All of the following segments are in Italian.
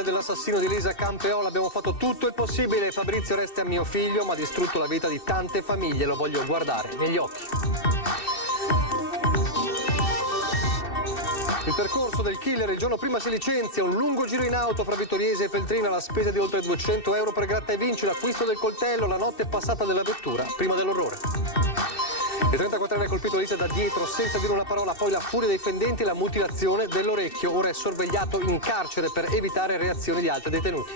morte dell'assassino di Lisa Campeola abbiamo fatto tutto il possibile. Fabrizio resta mio figlio, ma ha distrutto la vita di tante famiglie. Lo voglio guardare negli occhi. Il percorso del killer: il giorno prima si licenzia, un lungo giro in auto fra Vittoriese e Feltrina alla spesa di oltre 200 euro per gratta e vinci, l'acquisto del coltello, la notte passata della vettura, prima dell'orrore. Il 34enne ha colpito Lisa da dietro senza dire una parola, poi la furia dei fendenti e la mutilazione dell'orecchio. Ora è sorvegliato in carcere per evitare reazioni di altri detenuti.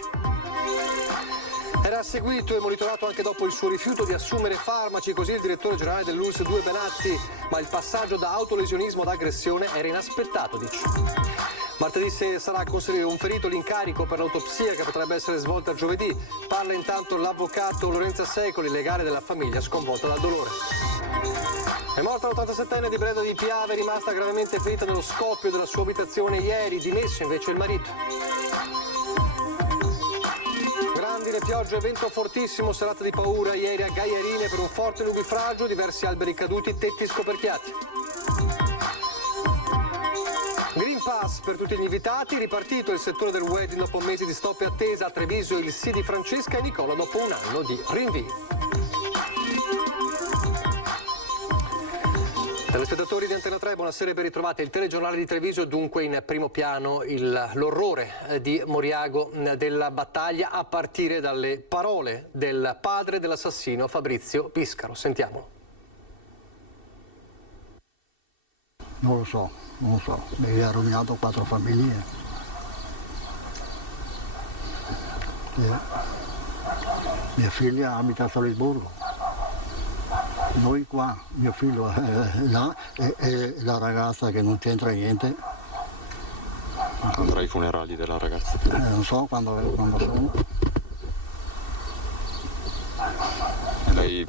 Era seguito e monitorato anche dopo il suo rifiuto di assumere farmaci, così il direttore generale dell'ULSS 2 Benazzi, ma il passaggio da autolesionismo ad aggressione era inaspettato, dice. Martedì sarà conferito l'incarico per l'autopsia che potrebbe essere svolta giovedì. Parla intanto l'avvocato Lorenza Secoli, legale della famiglia sconvolta dal dolore. È morta l'87enne di Breda di Piave, rimasta gravemente ferita nello scoppio della sua abitazione ieri, dimesso invece il marito. Grandine, pioggia e vento fortissimo, serata di paura ieri a Gaiarine per un forte nubifragio, diversi alberi caduti, tetti scoperchiati. Green Pass per tutti gli invitati, ripartito il settore del wedding dopo mesi di stop e attesa. A Treviso il sì di Francesca e Nicola dopo un anno di rinvio. Telespettatori di Antena 3, buonasera e ben ritrovati. Il telegiornale di Treviso, dunque in primo piano l'orrore di Moriago della battaglia, a partire dalle parole del padre dell'assassino Fabrizio Biscaro. Sentiamolo. Non lo so, mi ha rovinato 4 famiglie. Mia figlia abita a Salisburgo. Noi qua, mio figlio è là e la ragazza che non c'entra niente. Andrà ai funerali della ragazza? Non so quando sono. E lei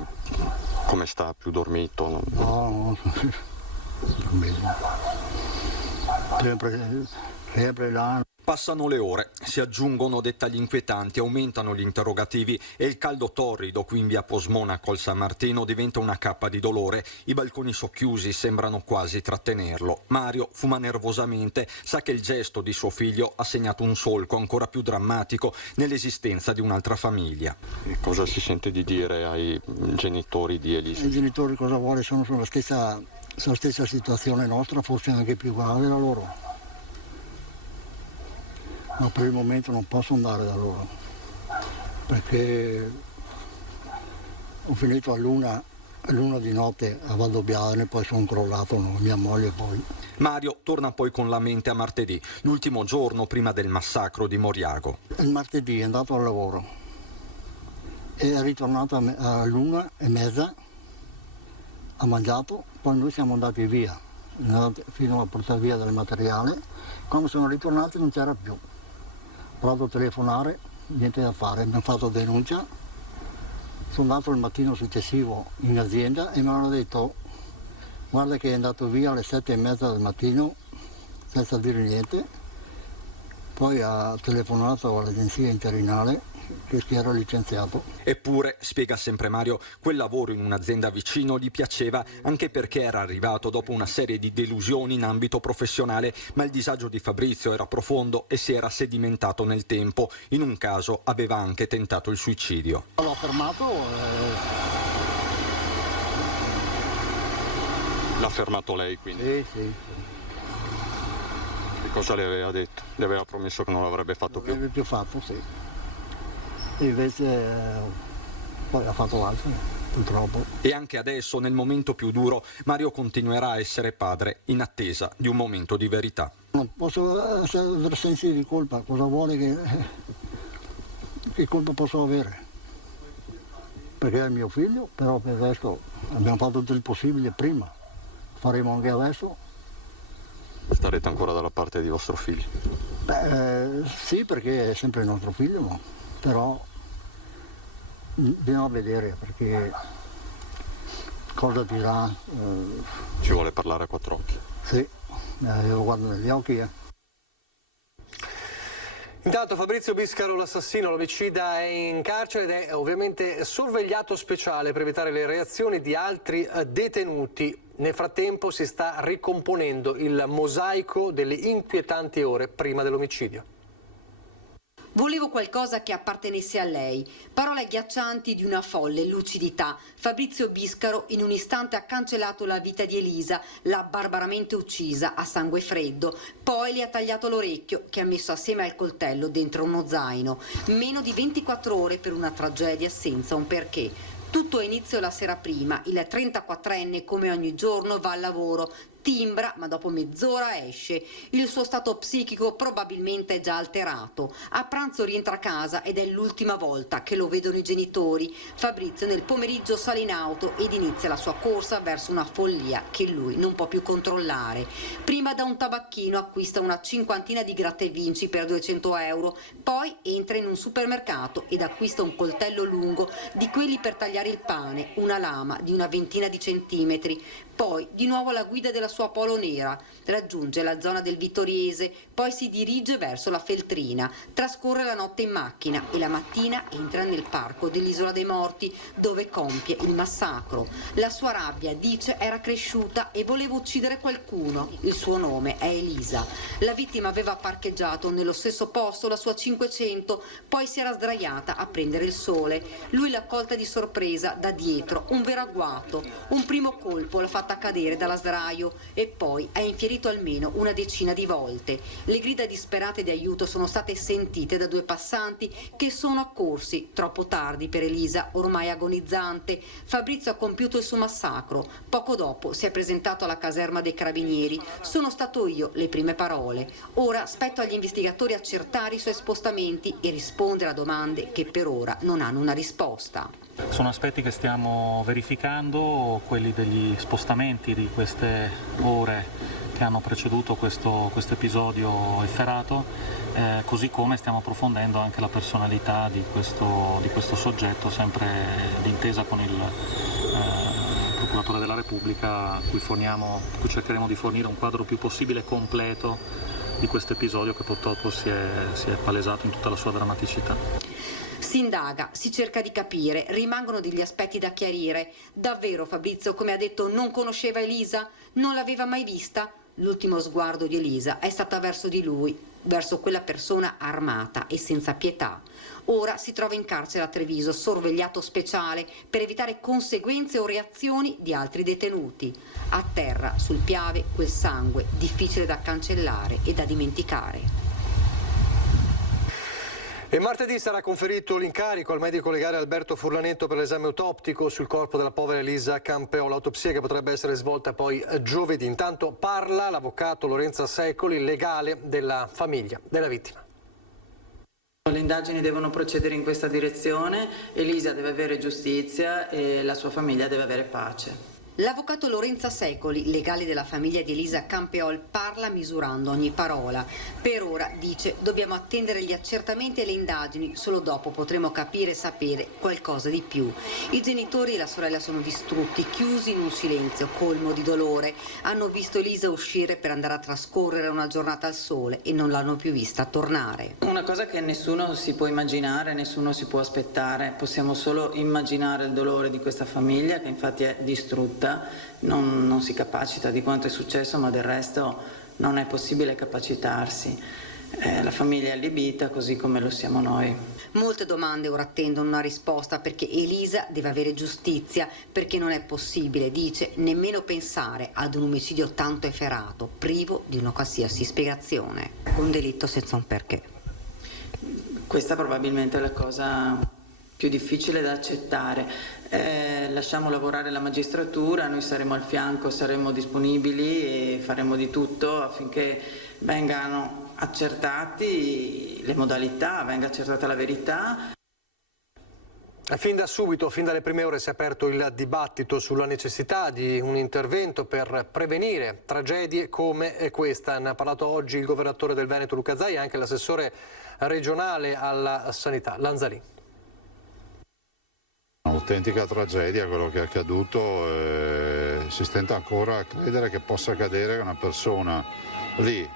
come sta? Più dormito? No, sempre là. Passano le ore, si aggiungono dettagli inquietanti, aumentano gli interrogativi e il caldo torrido qui in via Posmona col San Martino diventa una cappa di dolore. I balconi socchiusi sembrano quasi trattenerlo. Mario fuma nervosamente, sa che il gesto di suo figlio ha segnato un solco ancora più drammatico nell'esistenza di un'altra famiglia. E cosa si sente di dire ai genitori di Elisa? I genitori cosa vuole? Sono sulla stessa situazione nostra, forse anche più grave da loro. Ma per il momento non posso andare da loro, perché ho finito a luna di notte a Valdobbiadene, poi sono crollato, mia moglie poi. Mario torna poi con la mente a martedì, l'ultimo giorno prima del massacro di Moriago. Il martedì è andato al lavoro, è ritornato all'1:30, ha mangiato, poi noi siamo andati via, fino a portare via del materiale. Quando sono ritornati non c'era più. Ho provato a telefonare, niente da fare, abbiamo fatto denuncia. Sono andato il mattino successivo in azienda e mi hanno detto: guarda che è andato via alle 7:30 del mattino senza dire niente. Poi ha telefonato all'agenzia interinale che si era licenziato. Eppure, spiega sempre Mario, quel lavoro in un'azienda vicino gli piaceva anche perché era arrivato dopo una serie di delusioni in ambito professionale, ma il disagio di Fabrizio era profondo e si era sedimentato nel tempo. In un caso aveva anche tentato il suicidio. L'ho fermato. L'ha fermato lei quindi? Sì. Che cosa le aveva detto? Le aveva promesso che non l'avrebbe fatto più? Non l'avrebbe più fatto, sì. E invece poi ha fatto altro, purtroppo. E anche adesso, nel momento più duro, Mario continuerà a essere padre in attesa di un momento di verità. Non posso avere sensi di colpa, cosa vuole che colpa posso avere? Perché è mio figlio, però per adesso abbiamo fatto tutto il possibile prima, faremo anche adesso. Starete ancora dalla parte di vostro figlio? Sì, perché è sempre il nostro figlio, no? Però bisogna vedere, perché cosa dirà. Ci vuole parlare a 4 occhi? Sì, lo guardo negli occhi. Intanto Fabrizio Biscaro, l'assassino, l'omicida, è in carcere ed è ovviamente sorvegliato speciale per evitare le reazioni di altri detenuti. Nel frattempo si sta ricomponendo il mosaico delle inquietanti ore prima dell'omicidio. Volevo qualcosa che appartenesse a lei. Parole agghiaccianti di una folle lucidità. Fabrizio Biscaro in un istante ha cancellato la vita di Elisa, l'ha barbaramente uccisa a sangue freddo, poi le ha tagliato l'orecchio che ha messo assieme al coltello dentro uno zaino. Meno di 24 ore per una tragedia senza un perché. Tutto ha inizio la sera prima, il 34enne come ogni giorno va al lavoro, timbra ma dopo mezz'ora esce. Il suo stato psichico probabilmente è già alterato. A pranzo rientra a casa ed è l'ultima volta che lo vedono i genitori. Fabrizio nel pomeriggio sale in auto ed inizia la sua corsa verso una follia che lui non può più controllare. Prima da un tabacchino acquista una cinquantina di gratta e vinci per 200 euro, poi entra in un supermercato ed acquista un coltello lungo di quelli per tagliare il pane, una lama di una ventina di centimetri. Poi di nuovo alla guida della sua Polo nera, raggiunge la zona del Vittoriese, poi si dirige verso la Feltrina, trascorre la notte in macchina e la mattina entra nel parco dell'Isola dei Morti dove compie il massacro. La sua rabbia, dice, era cresciuta e voleva uccidere qualcuno. Il suo nome è Elisa. La vittima aveva parcheggiato nello stesso posto la sua 500, poi si era sdraiata a prendere il sole. Lui l'ha colta di sorpresa da dietro, un vero agguato. Un primo colpo l'ha fatta cadere dalla sdraio e poi ha infierito almeno una decina di volte. Le grida disperate di aiuto sono state sentite da due passanti che sono accorsi troppo tardi per Elisa, ormai agonizzante. Fabrizio ha compiuto il suo massacro. Poco dopo si è presentato alla caserma dei carabinieri. Sono stato io, le prime parole. Ora spetto agli investigatori accertare i suoi spostamenti e rispondere a domande che per ora non hanno una risposta. Sono aspetti che stiamo verificando, quelli degli spostamenti di queste ore che hanno preceduto questo episodio efferato, così come stiamo approfondendo anche la personalità di questo soggetto, sempre d'intesa con il procuratore della Repubblica, a cui cercheremo di fornire un quadro più possibile completo di questo episodio che purtroppo si è palesato in tutta la sua drammaticità. Si indaga, si cerca di capire, rimangono degli aspetti da chiarire. Davvero Fabrizio, come ha detto, non conosceva Elisa? Non l'aveva mai vista? L'ultimo sguardo di Elisa è stato verso di lui, verso quella persona armata e senza pietà. Ora si trova in carcere a Treviso, sorvegliato speciale per evitare conseguenze o reazioni di altri detenuti. A terra, sul Piave, quel sangue difficile da cancellare e da dimenticare. E martedì sarà conferito l'incarico al medico legale Alberto Furlanetto per l'esame autoptico sul corpo della povera Elisa Campeò, l'autopsia che potrebbe essere svolta poi giovedì. Intanto parla l'avvocato Lorenza Secoli, legale della famiglia della vittima. Le indagini devono procedere in questa direzione, Elisa deve avere giustizia e la sua famiglia deve avere pace. L'avvocato Lorenza Secoli, legale della famiglia di Elisa Campeol, parla misurando ogni parola. Per ora, dice, dobbiamo attendere gli accertamenti e le indagini, solo dopo potremo capire e sapere qualcosa di più. I genitori e la sorella sono distrutti, chiusi in un silenzio colmo di dolore. Hanno visto Elisa uscire per andare a trascorrere una giornata al sole e non l'hanno più vista tornare. Una cosa che nessuno si può immaginare, nessuno si può aspettare, possiamo solo immaginare il dolore di questa famiglia che infatti è distrutta. Non si capacita di quanto è successo, ma del resto non è possibile capacitarsi. La famiglia è allibita così come lo siamo noi. Molte domande ora attendono una risposta perché Elisa deve avere giustizia, perché non è possibile, dice, nemmeno pensare ad un omicidio tanto efferato, privo di una qualsiasi spiegazione. Un delitto senza un perché. Questa probabilmente è la cosa più difficile da accettare. Lasciamo lavorare la magistratura, noi saremo al fianco, saremo disponibili e faremo di tutto affinché vengano accertati le modalità, venga accertata la verità. Fin da subito, fin dalle prime ore si è aperto il dibattito sulla necessità di un intervento per prevenire tragedie come questa. Ne ha parlato oggi il governatore del Veneto Luca Zaia e anche l'assessore regionale alla sanità Lanzalin. Un'autentica tragedia quello che è accaduto, si stenta ancora a credere che possa accadere che una persona lì,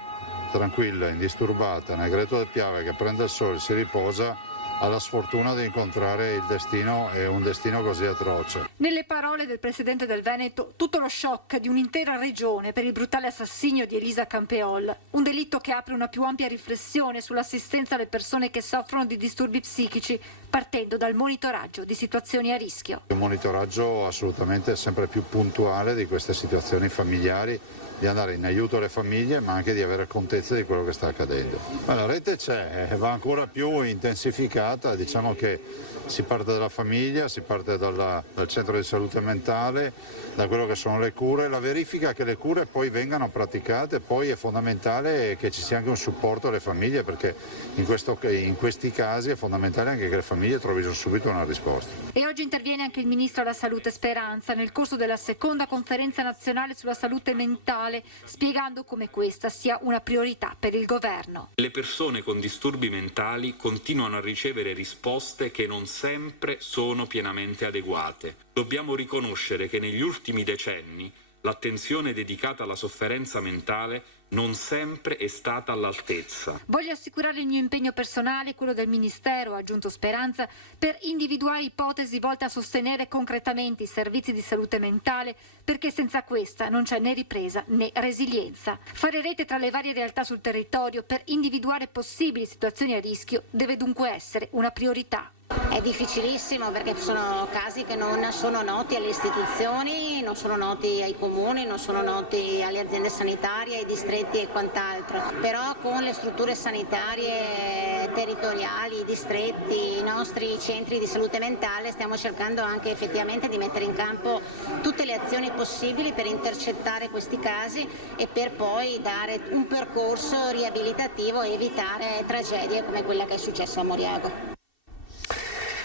tranquilla, indisturbata, nel greto del Piave, che prende il sole, si riposa, ha la sfortuna di incontrare il destino e un destino così atroce. Nelle parole del presidente del Veneto, tutto lo shock di un'intera regione per il brutale assassinio di Elisa Campeol, un delitto che apre una più ampia riflessione sull'assistenza alle persone che soffrono di disturbi psichici, partendo dal monitoraggio di situazioni a rischio. Un monitoraggio assolutamente sempre più puntuale di queste situazioni familiari, di andare in aiuto alle famiglie ma anche di avere contezza di quello che sta accadendo. La rete c'è, va ancora più intensificata, diciamo che si parte dalla famiglia, si parte dal centro di salute mentale, da quello che sono le cure, la verifica che le cure poi vengano praticate, poi è fondamentale che ci sia anche un supporto alle famiglie, perché in questi casi è fondamentale anche che le famiglie trovino subito una risposta. E oggi interviene anche il ministro della Salute Speranza nel corso della seconda conferenza nazionale sulla salute mentale, spiegando come questa sia una priorità per il governo. Le persone con disturbi mentali continuano a ricevere risposte che non sempre sono pienamente adeguate. Dobbiamo riconoscere che negli ultimi decenni l'attenzione dedicata alla sofferenza mentale non sempre è stata all'altezza. Voglio assicurare il mio impegno personale e quello del Ministero, ha aggiunto Speranza, per individuare ipotesi volte a sostenere concretamente i servizi di salute mentale, perché senza questa non c'è né ripresa né resilienza. Fare rete tra le varie realtà sul territorio per individuare possibili situazioni a rischio deve dunque essere una priorità. È difficilissimo perché sono casi che non sono noti alle istituzioni, non sono noti ai comuni, non sono noti alle aziende sanitarie, ai distretti e quant'altro. Però con le strutture sanitarie territoriali, i distretti, i nostri centri di salute mentale stiamo cercando anche effettivamente di mettere in campo tutte le azioni possibili per intercettare questi casi e per poi dare un percorso riabilitativo e evitare tragedie come quella che è successa a Moriago.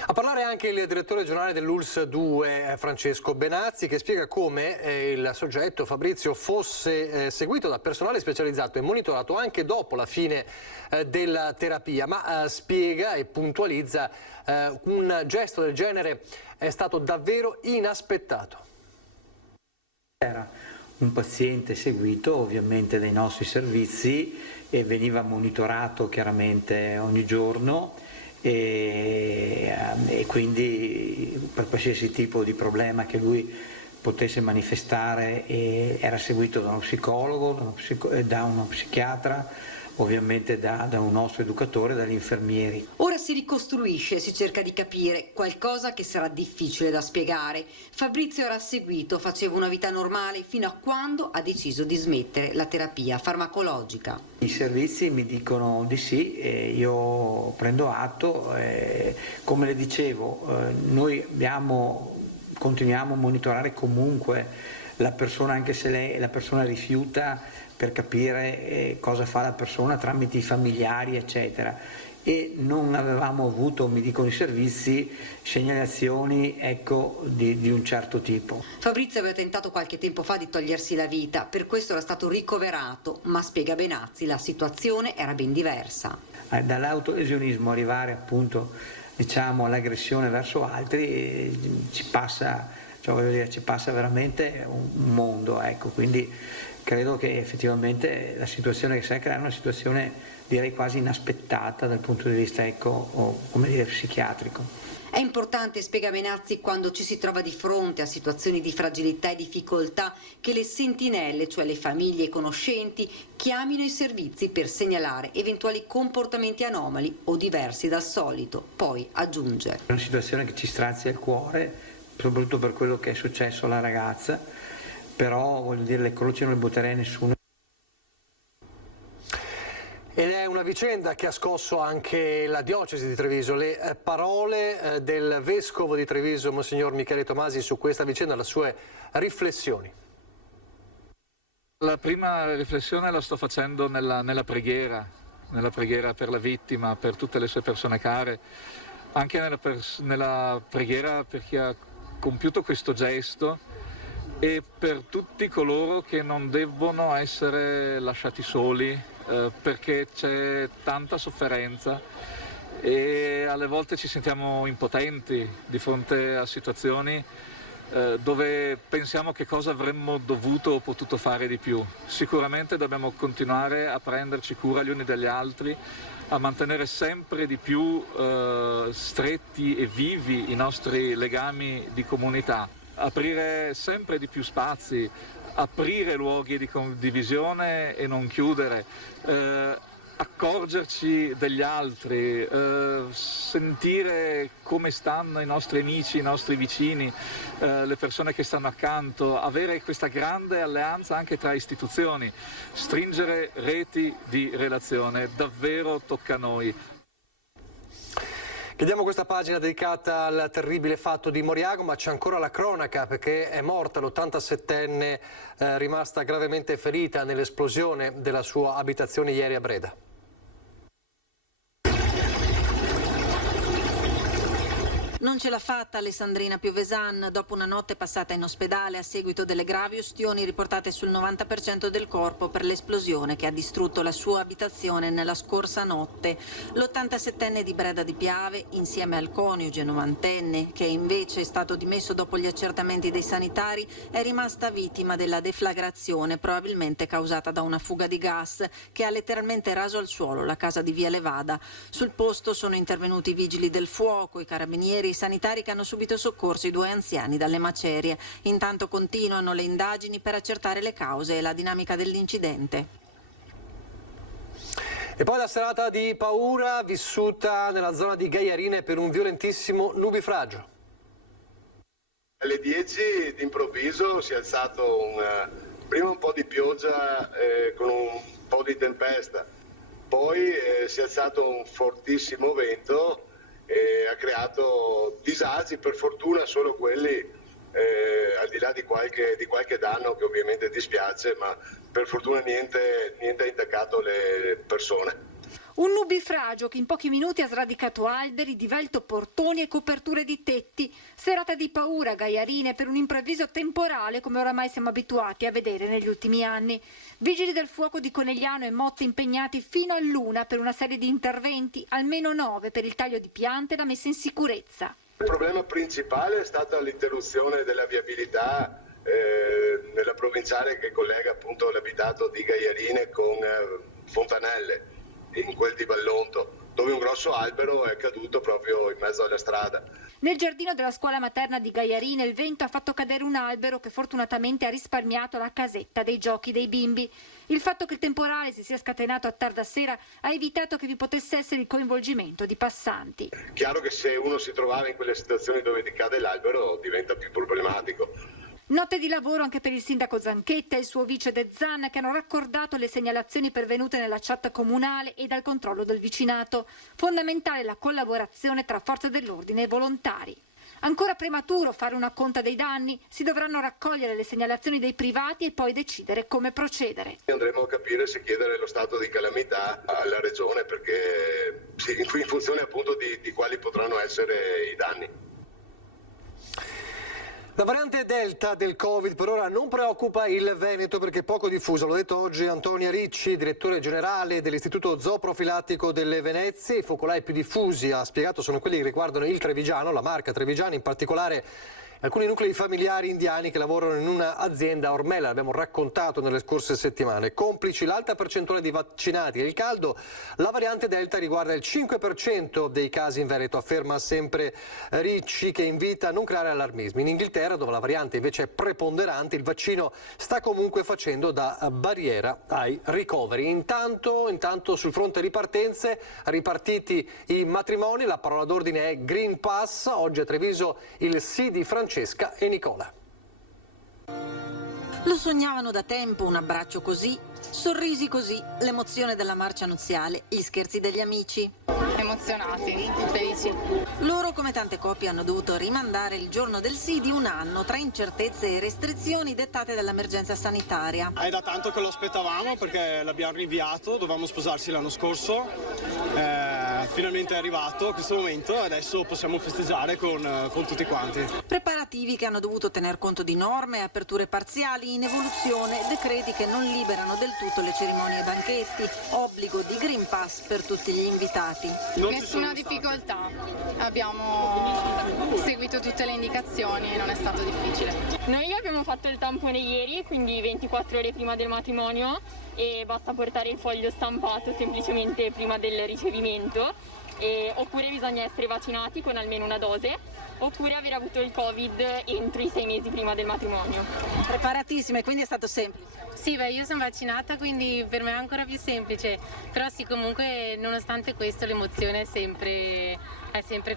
A parlare anche il direttore regionale dell'ULSS 2, Francesco Benazzi, che spiega come il soggetto Fabrizio fosse seguito da personale specializzato e monitorato anche dopo la fine della terapia, ma spiega e puntualizza un gesto del genere è stato davvero inaspettato. Era un paziente seguito ovviamente dai nostri servizi e veniva monitorato chiaramente ogni giorno. E quindi per qualsiasi tipo di problema che lui potesse manifestare era seguito da uno psicologo, da uno psichiatra, ovviamente da un nostro educatore, dagli infermieri. Ora si ricostruisce, si cerca di capire qualcosa che sarà difficile da spiegare. Fabrizio era seguito, faceva una vita normale fino a quando ha deciso di smettere la terapia farmacologica. I servizi mi dicono di sì e io prendo atto. Come le dicevo, noi continuiamo a monitorare comunque la persona, anche se la persona rifiuta, per capire cosa fa la persona tramite i familiari eccetera, e non avevamo avuto, mi dicono i servizi, segnalazioni di un certo tipo. Fabrizio aveva tentato qualche tempo fa di togliersi la vita, per questo era stato ricoverato, ma spiega Benazzi la situazione era ben diversa. Dall'autolesionismo arrivare appunto all'aggressione verso altri ci passa veramente un mondo, quindi credo che effettivamente la situazione che si è creata è una situazione direi quasi inaspettata dal punto di vista psichiatrico. È importante, spiega Benazzi, quando ci si trova di fronte a situazioni di fragilità e difficoltà, che le sentinelle, cioè le famiglie e i conoscenti, chiamino i servizi per segnalare eventuali comportamenti anomali o diversi dal solito. Poi aggiunge: È una situazione che ci strazia il cuore, soprattutto per quello che è successo alla ragazza, però le croci non le butterei a nessuno. Ed è una vicenda che ha scosso anche la diocesi di Treviso. Le parole del vescovo di Treviso, Monsignor Michele Tomasi, su questa vicenda, le sue riflessioni. La prima riflessione la sto facendo nella preghiera per la vittima, per tutte le sue persone care, anche nella preghiera per chi ha compiuto questo gesto e per tutti coloro che non debbono essere lasciati soli, perché c'è tanta sofferenza e alle volte ci sentiamo impotenti di fronte a situazioni dove pensiamo che cosa avremmo dovuto o potuto fare di più. Sicuramente dobbiamo continuare a prenderci cura gli uni degli altri, a mantenere sempre di più stretti e vivi i nostri legami di comunità, aprire sempre di più spazi, aprire luoghi di condivisione e non chiudere, accorgerci degli altri, sentire come stanno i nostri amici, i nostri vicini, le persone che stanno accanto, avere questa grande alleanza anche tra istituzioni, stringere reti di relazione, davvero tocca a noi. Chiudiamo questa pagina dedicata al terribile fatto di Moriago, ma c'è ancora la cronaca perché è morta l'87enne rimasta gravemente ferita nell'esplosione della sua abitazione ieri a Breda. Non ce l'ha fatta Alessandrina Piovesan dopo una notte passata in ospedale a seguito delle gravi ustioni riportate sul 90% del corpo per l'esplosione che ha distrutto la sua abitazione nella scorsa notte. L'87enne di Breda di Piave, insieme al coniuge 90enne, che invece è stato dimesso dopo gli accertamenti dei sanitari, è rimasta vittima della deflagrazione, probabilmente causata da una fuga di gas che ha letteralmente raso al suolo la casa di Via Levada. Sul posto sono intervenuti i vigili del fuoco, i carabinieri, sanitari che hanno subito soccorso i 2 anziani dalle macerie. Intanto continuano le indagini per accertare le cause e la dinamica dell'incidente. E poi la serata di paura vissuta nella zona di Gaiarine per un violentissimo nubifragio. Alle 10 d'improvviso si è alzato prima un po' di pioggia con un po' di tempesta, poi si è alzato un fortissimo vento e ha creato disagi, per fortuna solo quelli, al di là di qualche danno che ovviamente dispiace, ma per fortuna niente ha intaccato le persone. Un nubifragio che in pochi minuti ha sradicato alberi, divelto portoni e coperture di tetti. Serata di paura a Gaiarine per un improvviso temporale come oramai siamo abituati a vedere negli ultimi anni. Vigili del fuoco di Conegliano e Motte impegnati fino all'1 per una serie di interventi, almeno 9 per il taglio di piante e la messa in sicurezza. Il problema principale è stata l'interruzione della viabilità nella provinciale che collega appunto l'abitato di Gaiarine con Fontanelle, in quel di Vallonto, dove un grosso albero è caduto proprio in mezzo alla strada. Nel giardino della scuola materna di Gaiarine il vento ha fatto cadere un albero che fortunatamente ha risparmiato la casetta dei giochi dei bimbi. Il fatto che il temporale si sia scatenato a tarda sera ha evitato che vi potesse essere il coinvolgimento di passanti. Chiaro che se uno si trovava in quelle situazioni dove decade l'albero diventa più problematico. Notte di lavoro anche per il sindaco Zanchetta e il suo vice De Zan, che hanno raccordato le segnalazioni pervenute nella chat comunale e dal controllo del vicinato. Fondamentale la collaborazione tra forze dell'ordine e volontari. Ancora prematuro fare una conta dei danni, si dovranno raccogliere le segnalazioni dei privati e poi decidere come procedere. Andremo a capire se chiedere lo stato di calamità alla regione, perché in funzione appunto di quali potranno essere i danni. La variante Delta del Covid per ora non preoccupa il Veneto perché è poco diffusa. L'ha detto oggi Antonia Ricci, direttore generale dell'Istituto Zooprofilattico delle Venezie. I focolai più diffusi, ha spiegato, sono quelli che riguardano il Trevigiano, la marca Trevigiani, in particolare alcuni nuclei familiari indiani che lavorano in un'azienda a Ormella, l'abbiamo raccontato nelle scorse settimane. Complici l'alta percentuale di vaccinati e il caldo, la variante Delta riguarda il 5% dei casi in Veneto, afferma sempre Ricci, che invita a non creare allarmismi. In Inghilterra, dove la variante invece è preponderante, il vaccino sta comunque facendo da barriera ai ricoveri. Intanto sul fronte ripartenze, ripartiti i matrimoni, la parola d'ordine è Green Pass. Oggi a Treviso il sì di Francesca e Nicola. Lo sognavano da tempo un abbraccio così, sorrisi così, l'emozione della marcia nuziale, gli scherzi degli amici. Emozionati, felici. Loro, come tante coppie, hanno dovuto rimandare il giorno del sì di un anno tra incertezze e restrizioni dettate dall'emergenza sanitaria. È da tanto che lo aspettavamo perché l'abbiamo rinviato, dovevamo sposarci l'anno scorso, finalmente è arrivato questo momento e adesso possiamo festeggiare con tutti quanti. Preparativi che hanno dovuto tener conto di norme, aperture parziali in evoluzione, decreti che non liberano del tutto le cerimonie e banchetti, obbligo di Green Pass per tutti gli invitati. Nessuna difficoltà, abbiamo seguito tutte le indicazioni e non è stato difficile. Noi abbiamo fatto il tampone ieri, quindi 24 ore prima del matrimonio, e basta portare il foglio stampato semplicemente prima del ricevimento, oppure bisogna essere vaccinati con almeno una dose, oppure aver avuto il Covid entro i 6 mesi prima del matrimonio. Preparatissime, quindi è stato semplice. Sì, beh, io sono vaccinata, quindi per me è ancora più semplice, però sì, comunque nonostante questo l'emozione è sempre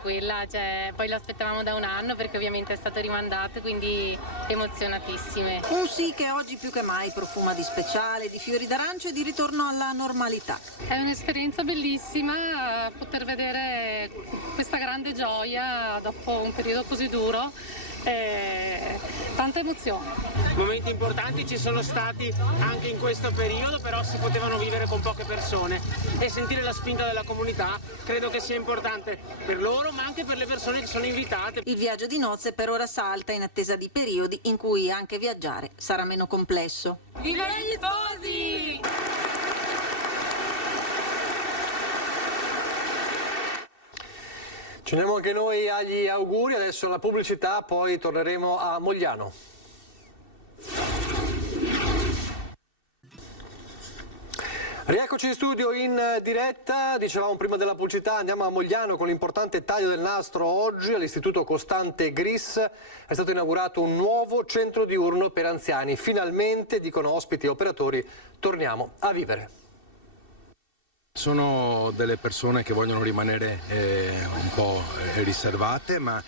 quella, cioè, poi lo aspettavamo da un anno perché ovviamente è stato rimandato, quindi emozionatissime. Un sì che oggi più che mai profuma di speciale, di fiori d'arancio e di ritorno alla normalità. È un'esperienza bellissima poter vedere questa grande gioia dopo un periodo così duro, tanta emozione. Momenti importanti ci sono stati anche in questo periodo, però si potevano vivere con poche persone e sentire la spinta della comunità credo che sia importante per loro, ma anche per le persone che sono invitate. Il viaggio di nozze per ora salta in attesa di periodi in cui anche viaggiare sarà meno complesso. Viva gli sposi! Ci uniamo anche noi agli auguri, adesso la pubblicità, poi torneremo a Mogliano. Rieccoci in studio in diretta, dicevamo prima della pubblicità, andiamo a Mogliano con l'importante taglio del nastro. Oggi all'Istituto Costante Gris è stato inaugurato un nuovo centro diurno per anziani. Finalmente, dicono ospiti e operatori, torniamo a vivere. Sono delle persone che vogliono rimanere un po' riservate, ma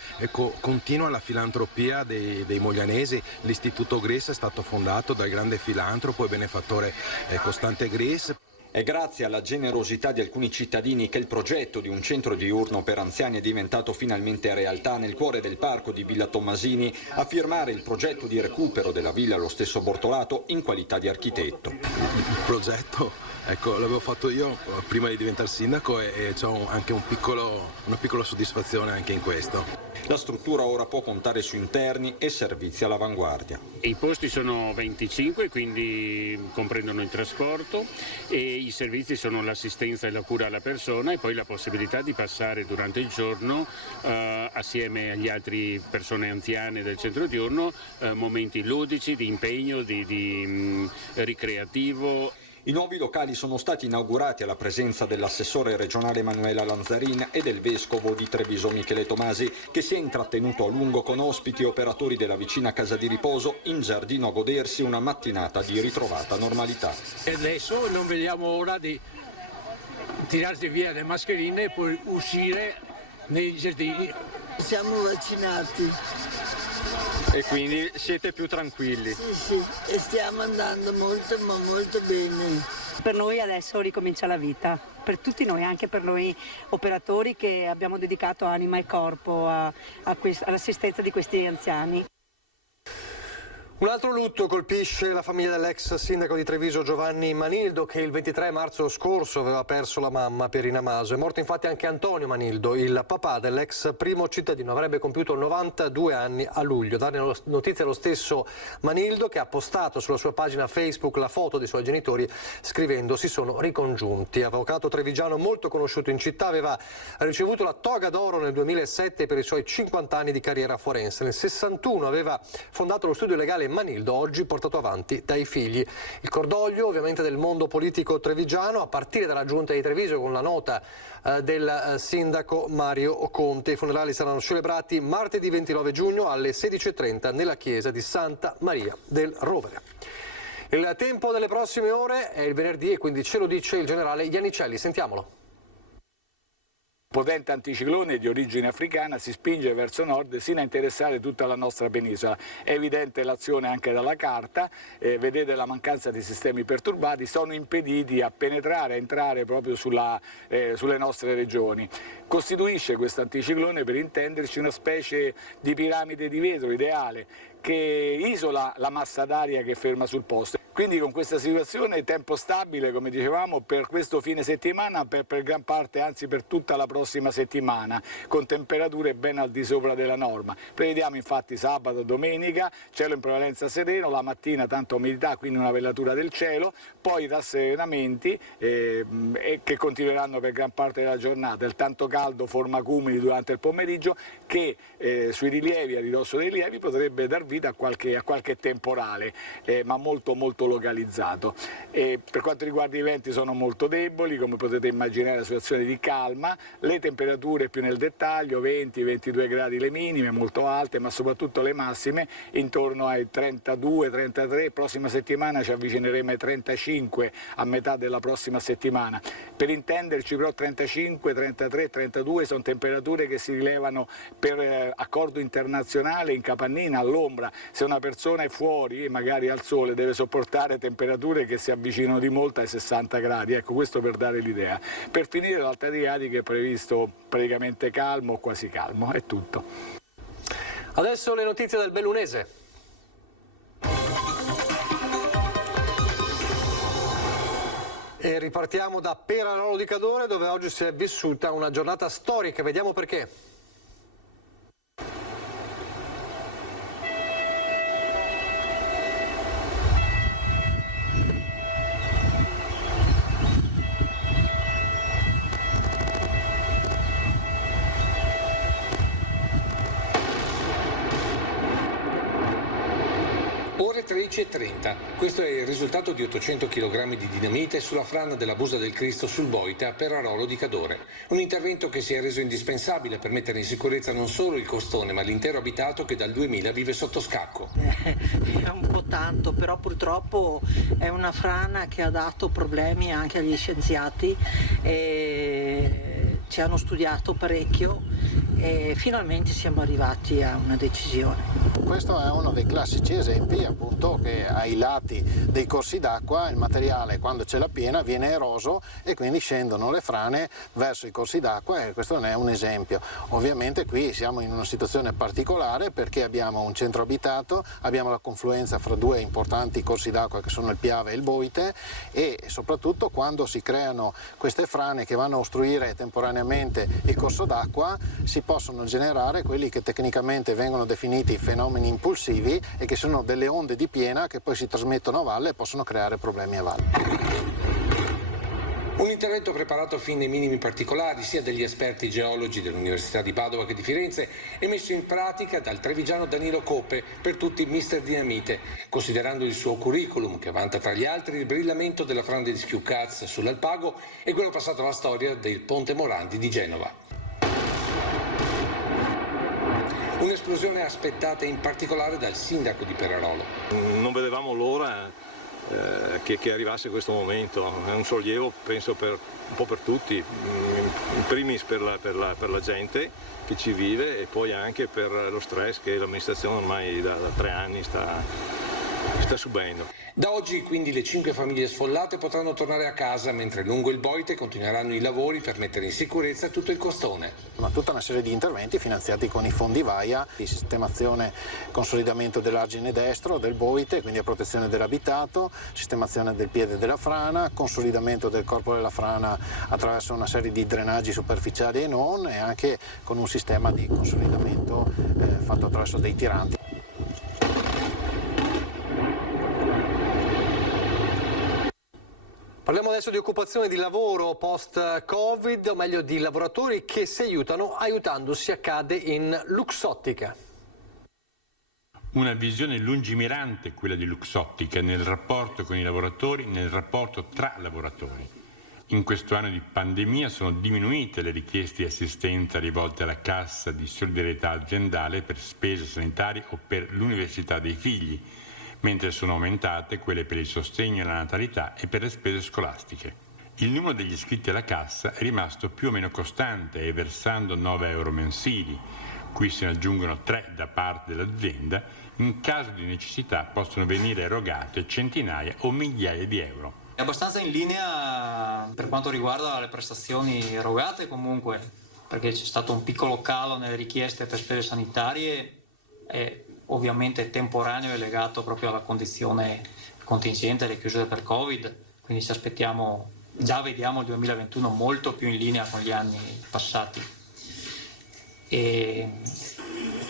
continua la filantropia dei moglianesi. L'Istituto Gris è stato fondato dal grande filantropo e benefattore Costante Gris. È grazie alla generosità di alcuni cittadini che il progetto di un centro diurno per anziani è diventato finalmente realtà nel cuore del parco di Villa Tommasini. A firmare il progetto di recupero della villa lo stesso Bortolato in qualità di architetto. Il progetto, ecco, l'avevo fatto io prima di diventare sindaco e ho anche una piccola soddisfazione anche in questo. La struttura ora può contare su interni e servizi all'avanguardia. I posti sono 25, quindi comprendono il trasporto, e i servizi sono l'assistenza e la cura alla persona e poi la possibilità di passare durante il giorno assieme agli altri persone anziane del centro diurno momenti ludici, di impegno, di ricreativo. I nuovi locali sono stati inaugurati alla presenza dell'assessore regionale Emanuela Lanzarin e del vescovo di Treviso Michele Tomasi, che si è intrattenuto a lungo con ospiti e operatori della vicina casa di riposo in giardino a godersi una mattinata di ritrovata normalità. E adesso non vediamo ora di tirarsi via le mascherine e poi uscire nei giardini. Siamo vaccinati. E quindi siete più tranquilli? Sì, e stiamo andando molto, ma molto bene. Per noi adesso ricomincia la vita, per tutti noi, anche per noi operatori che abbiamo dedicato anima e corpo all'assistenza di questi anziani. Un altro lutto colpisce la famiglia dell'ex sindaco di Treviso Giovanni Manildo, che il 23 marzo scorso aveva perso la mamma per Inamaso. È morto infatti anche Antonio Manildo, il papà dell'ex primo cittadino, avrebbe compiuto 92 anni a luglio. Darne notizia lo stesso Manildo, che ha postato sulla sua pagina Facebook la foto dei suoi genitori scrivendo: si sono ricongiunti. Avvocato trevigiano molto conosciuto in città, aveva ricevuto la toga d'oro nel 2007 per i suoi 50 anni di carriera forense. Nel 61 aveva fondato lo studio legale Manildo, oggi portato avanti dai figli. Il cordoglio ovviamente del mondo politico trevigiano, a partire dalla giunta di Treviso con la nota del sindaco Mario Conte. I funerali saranno celebrati martedì 29 giugno alle 16:30 nella chiesa di Santa Maria del Rovere. Il tempo delle prossime ore è il venerdì e quindi ce lo dice il generale Iannicelli. Sentiamolo. Potente anticiclone di origine africana si spinge verso nord sino a interessare tutta la nostra penisola. È evidente l'azione anche dalla carta, vedete la mancanza di sistemi perturbati, sono impediti a penetrare, a entrare proprio sulle nostre regioni. Costituisce questo anticiclone, per intenderci, una specie di piramide di vetro ideale che isola la massa d'aria che ferma sul posto. Quindi con questa situazione tempo stabile, come dicevamo, per questo fine settimana, per gran parte, anzi per tutta la prossima settimana, con temperature ben al di sopra della norma. Prevediamo infatti sabato, domenica, cielo in prevalenza sereno, la mattina tanta umidità, quindi una velatura del cielo, poi rasserenamenti che continueranno per gran parte della giornata. Il tanto caldo forma cumuli durante il pomeriggio che sui rilievi, a ridosso dei rilievi, potrebbe dar vita a qualche temporale, ma molto localizzato. E per quanto riguarda i venti sono molto deboli, come potete immaginare la situazione di calma, le temperature più nel dettaglio 20-22 gradi le minime, molto alte, ma soprattutto le massime intorno ai 32-33, prossima settimana ci avvicineremo ai 35 a metà della prossima settimana. Per intenderci però 35, 33, 32 sono temperature che si rilevano per accordo internazionale in capannina, all'ombra. Se una persona è fuori, magari al sole, deve sopportare temperature che si avvicinano di molto ai 60 gradi, ecco, questo per dare l'idea. Per finire l'Alta Adriatica è previsto praticamente calmo o quasi calmo, è tutto. Adesso le notizie del Bellunese. E ripartiamo da Perarolo di Cadore, dove oggi si è vissuta una giornata storica. Vediamo perché. Ore 13:30. Questo è il risultato di 800 kg di dinamite sulla frana della Busa del Cristo sul Boite a Perarolo di Cadore. Un intervento che si è reso indispensabile per mettere in sicurezza non solo il costone, ma l'intero abitato che dal 2000 vive sotto scacco. È un po' tanto, però purtroppo è una frana che ha dato problemi anche agli scienziati e ci hanno studiato parecchio e finalmente siamo arrivati a una decisione. Questo è uno dei classici esempi appunto che ai lati dei corsi d'acqua il materiale quando c'è la piena viene eroso e quindi scendono le frane verso i corsi d'acqua e questo ne è un esempio. Ovviamente qui siamo in una situazione particolare perché abbiamo un centro abitato, abbiamo la confluenza fra due importanti corsi d'acqua che sono il Piave e il Boite e soprattutto quando si creano queste frane che vanno a ostruire temporaneamente il corso d'acqua si possono generare quelli che tecnicamente vengono definiti fenomeni impulsivi e che sono delle onde di piena che poi si trasmettono a valle e possono creare problemi a valle. Un intervento preparato fin nei minimi particolari sia degli esperti geologi dell'Università di Padova che di Firenze e messo in pratica dal trevigiano Danilo Coppe, per tutti Mister Dinamite, considerando il suo curriculum che vanta tra gli altri il brillamento della frana di Schiucaz sull'Alpago e quello passato alla storia del Ponte Morandi di Genova. Un'esplosione aspettata in particolare dal sindaco di Perarolo. Non vedevamo l'ora che arrivasse questo momento, è un sollievo penso un po' per tutti, in primis per la gente che ci vive e poi anche per lo stress che l'amministrazione ormai da 3 anni sta subendo. Da oggi quindi le 5 famiglie sfollate potranno tornare a casa mentre lungo il Boite continueranno i lavori per mettere in sicurezza tutto il costone. Ma tutta una serie di interventi finanziati con i fondi VAIA, di sistemazione, consolidamento dell'argine destro, del Boite, quindi a protezione dell'abitato, sistemazione del piede della frana, consolidamento del corpo della frana attraverso una serie di drenaggi superficiali e non e anche con un sistema di consolidamento fatto attraverso dei tiranti. Parliamo adesso di occupazione di lavoro post-Covid, o meglio di lavoratori che si aiutano aiutandosi, accade in Luxottica. Una visione lungimirante quella di Luxottica nel rapporto con i lavoratori, nel rapporto tra lavoratori. In questo anno di pandemia sono diminuite le richieste di assistenza rivolte alla cassa di solidarietà aziendale per spese sanitarie o per l'università dei figli, mentre sono aumentate quelle per il sostegno alla natalità e per le spese scolastiche. Il numero degli iscritti alla cassa è rimasto più o meno costante e versando 9 euro mensili, cui se ne aggiungono 3 da parte dell'azienda, in caso di necessità possono venire erogate centinaia o migliaia di euro. È abbastanza in linea per quanto riguarda le prestazioni erogate comunque, perché c'è stato un piccolo calo nelle richieste per spese sanitarie e ovviamente temporaneo e legato proprio alla condizione contingente delle chiusure per Covid, quindi ci aspettiamo, già vediamo il 2021 molto più in linea con gli anni passati. E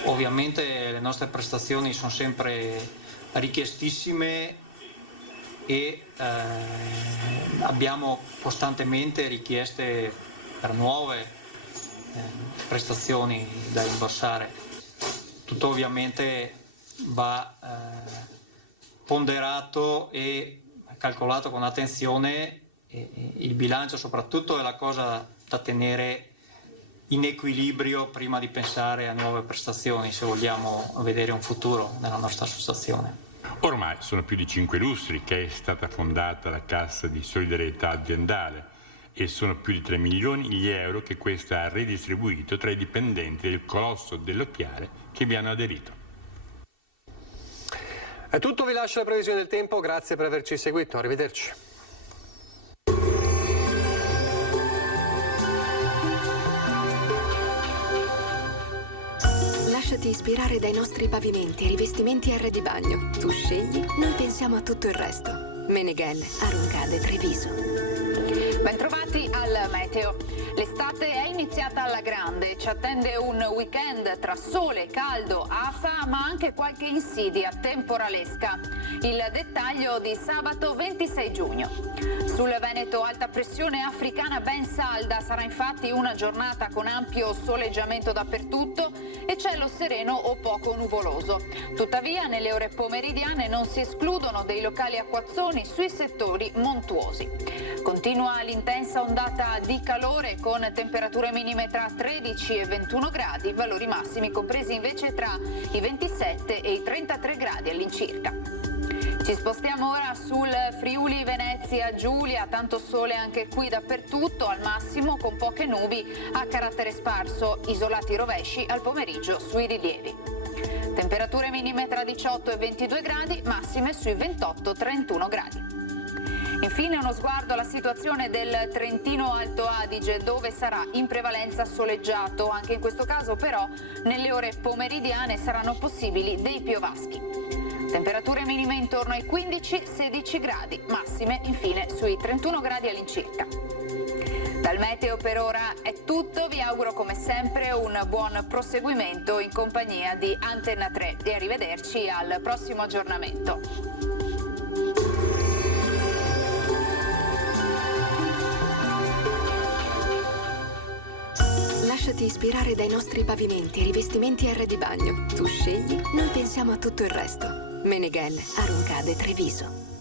ovviamente le nostre prestazioni sono sempre richiestissime e abbiamo costantemente richieste per nuove prestazioni da rimborsare. Tutto ovviamente va ponderato e calcolato con attenzione. Il bilancio soprattutto è la cosa da tenere in equilibrio prima di pensare a nuove prestazioni, se vogliamo vedere un futuro nella nostra associazione. Ormai sono più di 5 lustri che è stata fondata la Cassa di Solidarietà Aziendale e sono più di 3 milioni gli euro che questa ha redistribuito tra i dipendenti del colosso dell'occhiale che vi hanno aderito. È tutto, vi lascio la previsione del tempo, grazie per averci seguito, arrivederci. Lasciati ispirare dai nostri pavimenti e rivestimenti R di bagno. Tu scegli, noi pensiamo a tutto il resto. Meneghel, Aruncade, Treviso. Bentrovati al meteo. L'estate è iniziata alla grande, ci attende un weekend tra sole, caldo, afa, ma anche qualche insidia temporalesca. Il dettaglio di sabato 26 giugno. Sul Veneto alta pressione africana ben salda, sarà infatti una giornata con ampio soleggiamento dappertutto e cielo sereno o poco nuvoloso. Tuttavia nelle ore pomeridiane non si escludono dei locali acquazzoni sui settori montuosi. Continua l'intensa ondata di calore con temperature minime tra 13 e 21 gradi, valori massimi compresi invece tra i 27 e i 33 gradi all'incirca. Ci spostiamo ora sul Friuli Venezia Giulia, tanto sole anche qui dappertutto, al massimo con poche nubi a carattere sparso, isolati rovesci al pomeriggio sui rilievi. Temperature minime tra 18 e 22 gradi, massime sui 28-31 gradi. Infine uno sguardo alla situazione del Trentino Alto Adige, dove sarà in prevalenza soleggiato. Anche in questo caso però nelle ore pomeridiane saranno possibili dei piovaschi. Temperature minime intorno ai 15-16 gradi, massime infine sui 31 gradi all'incirca. Dal meteo per ora è tutto, vi auguro come sempre un buon proseguimento in compagnia di Antenna 3 e arrivederci al prossimo aggiornamento. Lasciati ispirare dai nostri pavimenti e rivestimenti R di bagno. Tu scegli, noi pensiamo a tutto il resto. Meneghel, Aruncade, Treviso.